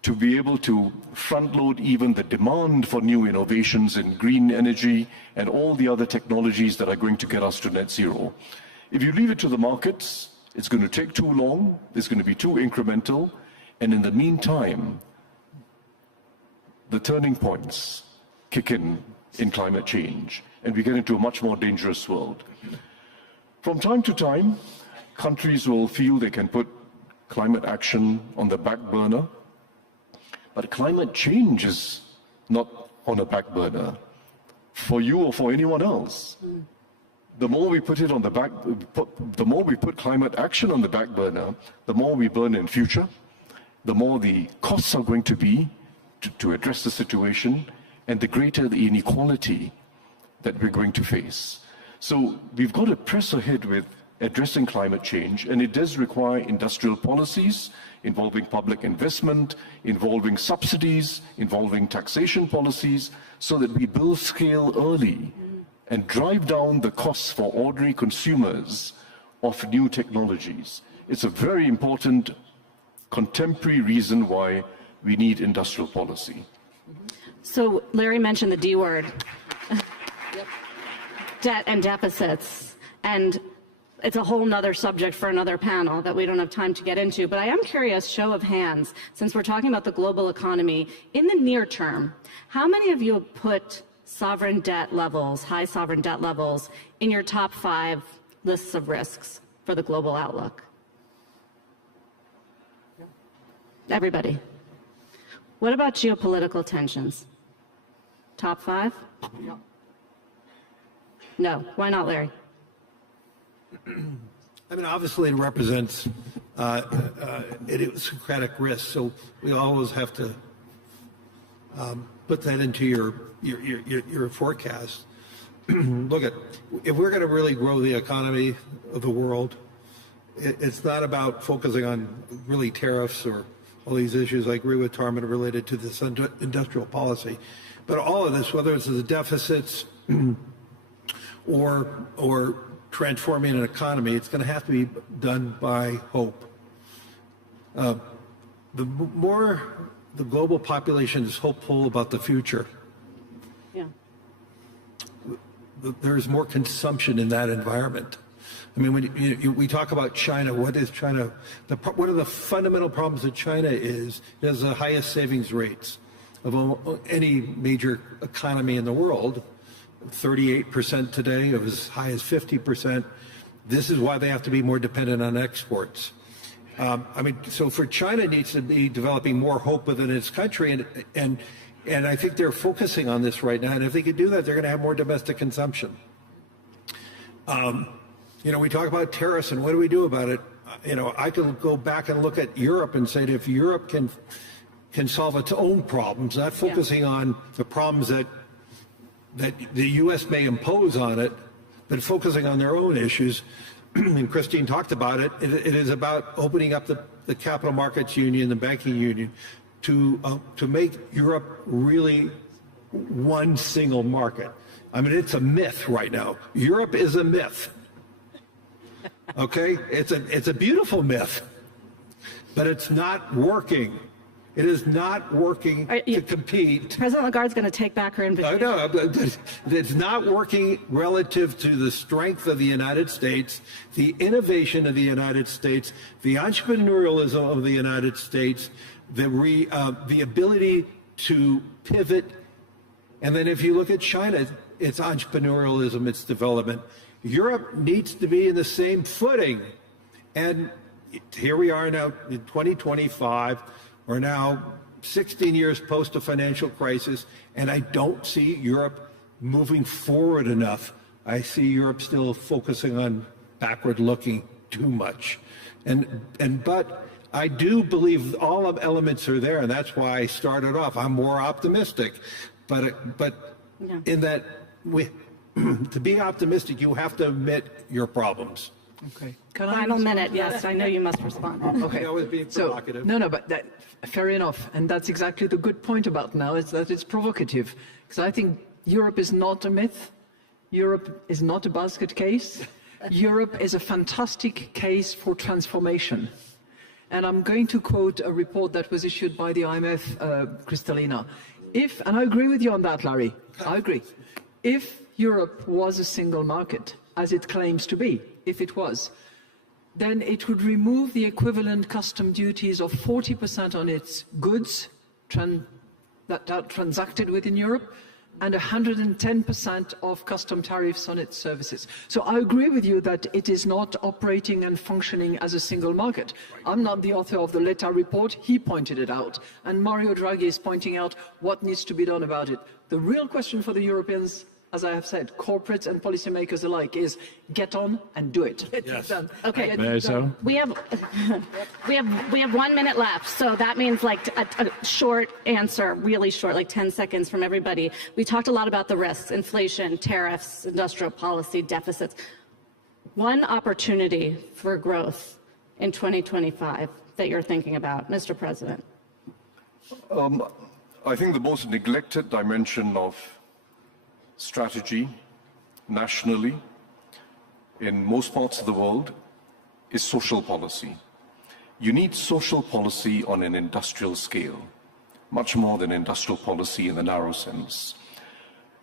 to be able to front-load even the demand for new innovations in green energy and all the other technologies that are going to get us to net zero. If you leave it to the markets, it's going to take too long, it's going to be too incremental, and in the meantime, the turning points kick in climate change, and we get into a much more dangerous world. From time to time, countries will feel they can put climate action on the back burner, but climate change is not on a back burner for you or for anyone else. The more we put it on the back, the more we put climate action on the back burner, the more we burn in future, the more the costs are going to be to address the situation, and the greater the inequality that we're going to face. So we've got to press ahead with addressing climate change, and it does require industrial policies involving public investment, involving subsidies, involving taxation policies, so that we build scale early and drive down the costs for ordinary consumers of new technologies. It's a very important contemporary reason why we need industrial policy. So Larry mentioned the D word, debt and deficits, and it's a whole nother subject for another panel that we don't have time to get into, but I am curious, show of hands, since we're talking about the global economy, in the near term, how many of you have put sovereign debt levels, high sovereign debt levels, in your top 5 lists of risks for the global outlook? Everybody. What about geopolitical tensions? Top 5? No. Why not, Larry? I mean, obviously it represents idiosyncratic risk, so we always have to put that into your forecast. Look at, if we're going to really grow the economy of the world, it's not about focusing on really tariffs or all these issues. I agree with Tharman related to this industrial policy, but all of this, whether it's the deficits or transforming an economy, it's going to have to be done by hope. The more the global population is hopeful about the future, there's more consumption in that environment. I mean, when we talk about China, what is China? One of the fundamental problems with China is it has the highest savings rates of any major economy in the world. 38% today, of as high as 50%. This is why they have to be more dependent on exports. I mean, so for China needs to be developing more hope within its country, and I think they're focusing on this right now. And if they could do that, they're going to have more domestic consumption. You know, we talk about tariffs and what do we do about it? You know, I could go back and look at Europe and say that if Europe can solve its own problems, not focusing on the problems that the U.S. may impose on it, but focusing on their own issues. And Christine talked about it. It is about opening up the capital markets union, the banking union, to make Europe really one single market. I mean, it's a myth right now. Europe is a myth. Okay, it's a beautiful myth, but it's not working. It is not working to compete. President Lagarde's going to take back her invitation. I know. It's not working relative to the strength of the United States, the innovation of the United States, the entrepreneurialism of the United States, the ability to pivot. And then if you look at China, its entrepreneurialism, its development, Europe needs to be in the same footing. And here we are now in 2025. We're now 16 years post a financial crisis, and I don't see Europe moving forward enough. I see Europe still focusing on backward looking too much. But I do believe all of elements are there, and that's why I started off. I'm more optimistic, but in that to be optimistic, you have to admit your problems. Okay. Final minute, yes, I know you must respond. Okay. I was being provocative. No, but fair enough. And that's exactly the good point about now, is that it's provocative. Because I think Europe is not a myth. Europe is not a basket case. Europe is a fantastic case for transformation. And I'm going to quote a report that was issued by the IMF, Kristalina. And I agree with you on that, Larry, I agree. If Europe was a single market, as it claims to be, if it was, then it would remove the equivalent custom duties of 40% on its goods that are transacted within Europe, and 110% of custom tariffs on its services. So I agree with you that it is not operating and functioning as a single market. I'm not the author of the Letta report, he pointed it out. And Mario Draghi is pointing out what needs to be done about it. The real question for the Europeans, as I have said, corporates and policymakers alike, is get on and do it. Get it done. Okay. We have 1 minute left, so that means like a short answer, really short, like 10 seconds from everybody. We talked a lot about the risks: inflation, tariffs, industrial policy, deficits. One opportunity for growth in 2025 that you're thinking about, Mr. President? I think the most neglected dimension of strategy nationally in most parts of the world is social policy. You need social policy on an industrial scale, much more than industrial policy in the narrow sense.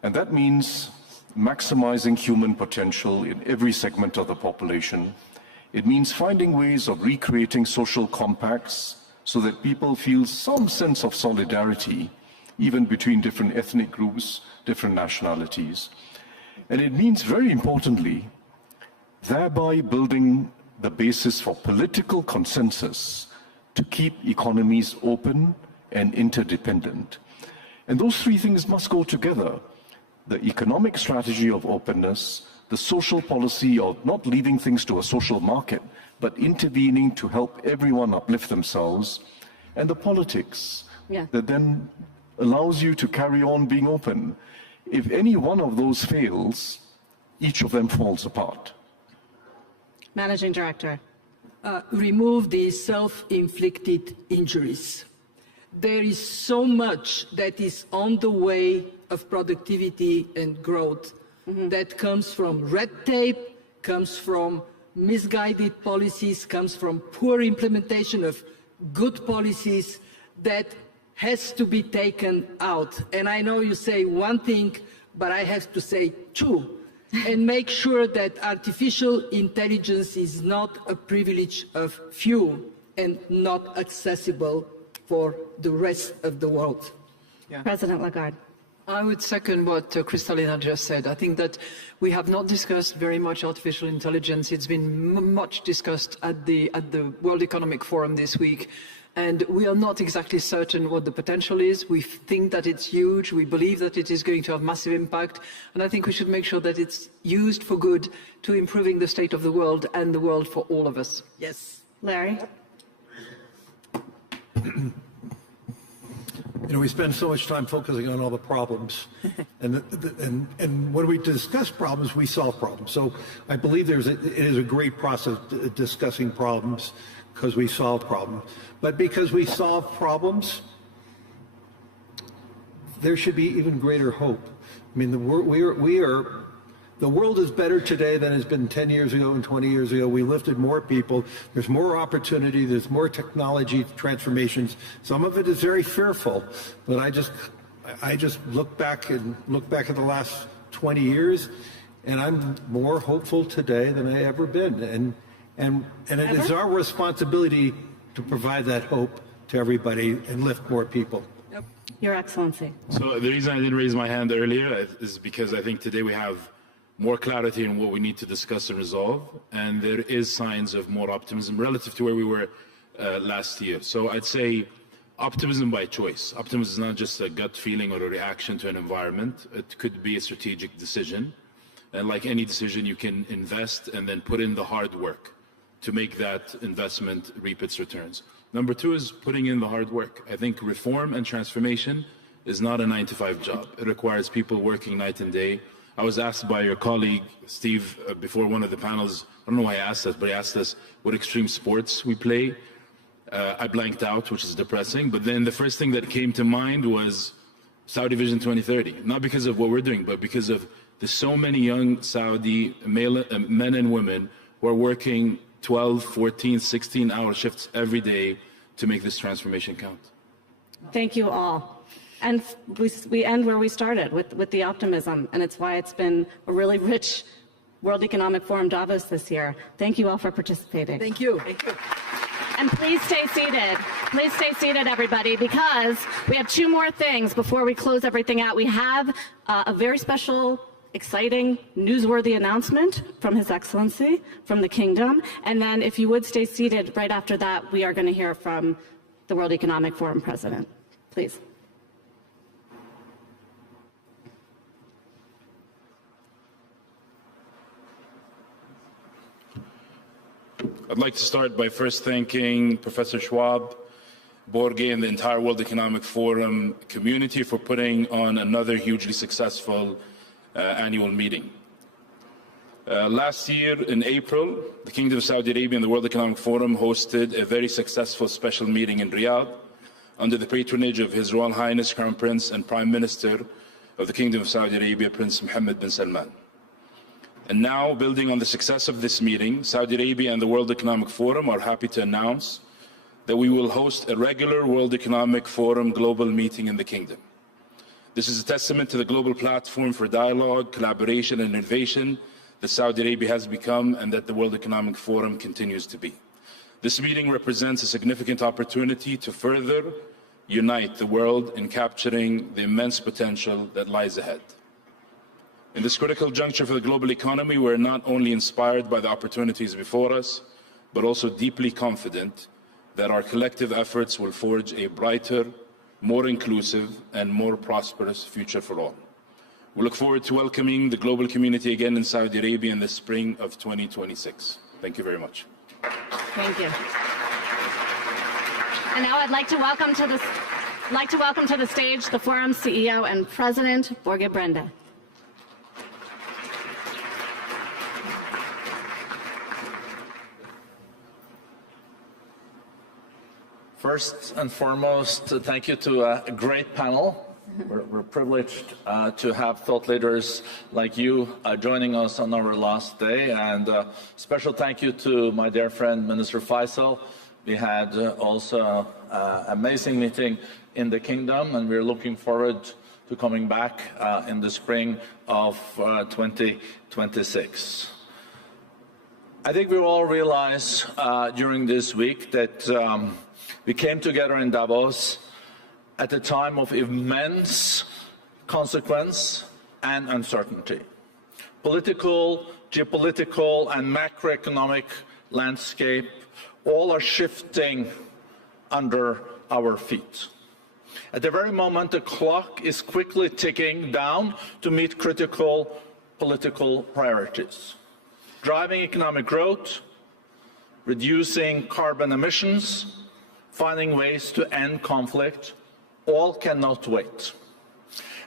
And that means maximizing human potential in every segment of the population. It means finding ways of recreating social compacts so that people feel some sense of solidarity, even between different ethnic groups, different nationalities. And it means, very importantly, thereby building the basis for political consensus to keep economies open and interdependent. And those three things must go together: the economic strategy of openness, the social policy of not leaving things to a social market, but intervening to help everyone uplift themselves, and the politics that then allows you to carry on being open. If any one of those fails, each of them falls apart. Managing Director. Remove the self-inflicted injuries. There is so much that is on the way of productivity and growth that comes from red tape, comes from misguided policies, comes from poor implementation of good policies that has to be taken out. And I know you say one thing, but I have to say two. And make sure that artificial intelligence is not a privilege of few and not accessible for the rest of the world. President Lagarde. I would second what Kristalina just said. I think that we have not discussed very much artificial intelligence. It's been much discussed at the World Economic Forum this week. And we are not exactly certain what the potential is. We think that it's huge. We believe that it is going to have massive impact. And I think we should make sure that it's used for good to improving the state of the world and the world for all of us. Yes. Larry? We spend so much time focusing on all the problems, and when we discuss problems, we solve problems. So I believe it is a great process discussing problems, because we solve problems. But because we solve problems, there should be even greater hope. I mean, the world is better today than it's been 10 years ago and 20 years ago. We lifted more people. There's more opportunity. There's more technology transformations. Some of it is very fearful, but I just look back at the last 20 years, and I'm more hopeful today than I ever been. And it is our responsibility to provide that hope to everybody and lift more people. Your Excellency. So the reason I didn't raise my hand earlier is because I think today we have more clarity on what we need to discuss and resolve, and there is signs of more optimism relative to where we were last year. So I'd say optimism by choice. Optimism is not just a gut feeling or a reaction to an environment. It could be a strategic decision. And like any decision, you can invest and then put in the hard work to make that investment reap its returns. Number two is putting in the hard work. I think reform and transformation is not a 9-to-5 job. It requires people working night and day. I was asked by your colleague, Steve, before one of the panels, I don't know why he asked us, but he asked us what extreme sports we play. I blanked out, which is depressing. But then the first thing that came to mind was Saudi Vision 2030. Not because of what we're doing, but because of the so many young Saudi men and women who are working 12, 14, 16-hour shifts every day to make this transformation count. Thank you all. And we end where we started, with the optimism, and it's why it's been a really rich World Economic Forum Davos this year. Thank you all for participating. Thank you. Thank you. And please stay seated. Please stay seated, everybody, because we have two more things before we close everything out. We have a very special, exciting, newsworthy announcement from His Excellency, from the Kingdom. And then if you would stay seated right after that, we are going to hear from the World Economic Forum President. Please. I'd like to start by first thanking Professor Schwab, Borge, and the entire World Economic Forum community for putting on another hugely successful annual meeting. Last year in April, the Kingdom of Saudi Arabia and the World Economic Forum hosted a very successful special meeting in Riyadh under the patronage of His Royal Highness Crown Prince and Prime Minister of the Kingdom of Saudi Arabia, Prince Mohammed bin Salman. And now, building on the success of this meeting, Saudi Arabia and the World Economic Forum are happy to announce that we will host a regular World Economic Forum global meeting in the Kingdom. This is a testament to the global platform for dialogue, collaboration, and innovation that Saudi Arabia has become and that the World Economic Forum continues to be. This meeting represents a significant opportunity to further unite the world in capturing the immense potential that lies ahead. In this critical juncture for the global economy, we're not only inspired by the opportunities before us, but also deeply confident that our collective efforts will forge a brighter, more inclusive, and more prosperous future for all. We look forward to welcoming the global community again in Saudi Arabia in the spring of 2026. Thank you very much. Thank you. And now I'd like to welcome to the stage the Forum's CEO and President, Borge Brende. First and foremost, thank you to a great panel. We're privileged to have thought leaders like you joining us on our last day. And special thank you to my dear friend, Minister Faisal. We had also an amazing meeting in the Kingdom, and we're looking forward to coming back in the spring of 2026. I think we all realize during this week that we came together in Davos at a time of immense consequence and uncertainty. Political, geopolitical, and macroeconomic landscape all are shifting under our feet. At the very moment, the clock is quickly ticking down to meet critical political priorities. Driving economic growth, reducing carbon emissions, finding ways to end conflict, all cannot wait.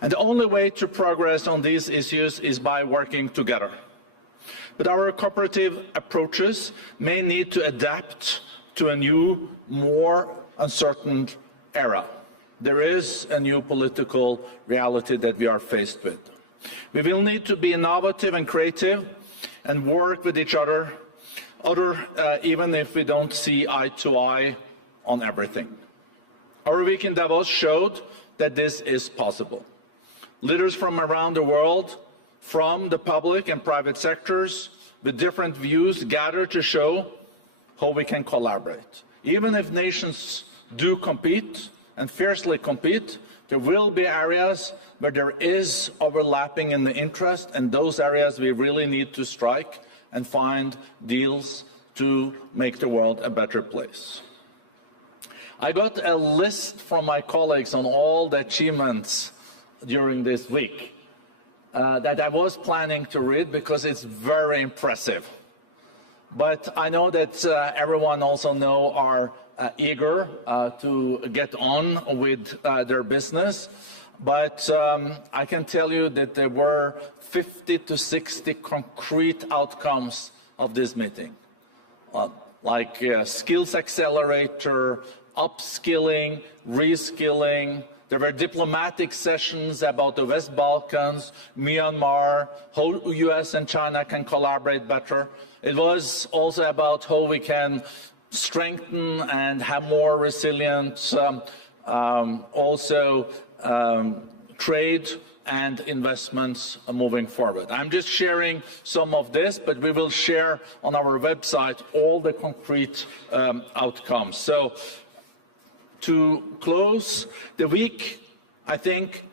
And the only way to progress on these issues is by working together. But our cooperative approaches may need to adapt to a new, more uncertain era. There is a new political reality that we are faced with. We will need to be innovative and creative and work with each other, even if we don't see eye to eye on everything. Our week in Davos showed that this is possible. Leaders from around the world, from the public and private sectors, with different views, gather to show how we can collaborate. Even if nations do compete and fiercely compete. There will be areas where there is overlapping in the interest, and those areas we really need to strike and find deals to make the world a better place. I got a list from my colleagues on all the achievements during this week that I was planning to read because it's very impressive. But I know that everyone also are eager to get on with their business. But I can tell you that there were 50 to 60 concrete outcomes of this meeting, like skills accelerator, upskilling, reskilling. There were diplomatic sessions about the West Balkans, Myanmar, how US and China can collaborate better. It was also about how we can strengthen and have more resilient trade and investments moving forward. I'm just sharing some of this, but we will share on our website all the concrete outcomes. So to close, the week, I think,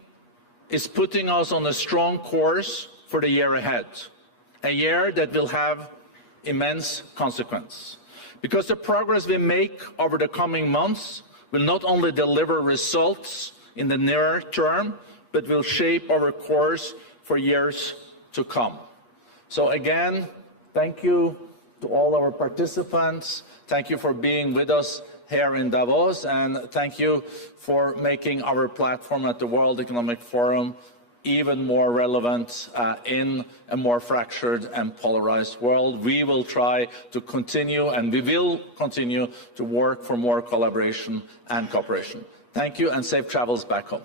is putting us on a strong course for the year ahead, a year that will have immense consequence. Because the progress we make over the coming months will not only deliver results in the near term, but will shape our course for years to come. So again, thank you to all our participants. Thank you for being with us here in Davos, and thank you for making our platform at the World Economic Forum even more relevant in a more fractured and polarized world. We will try to continue, and we will continue to work for more collaboration and cooperation. Thank you, and safe travels back home.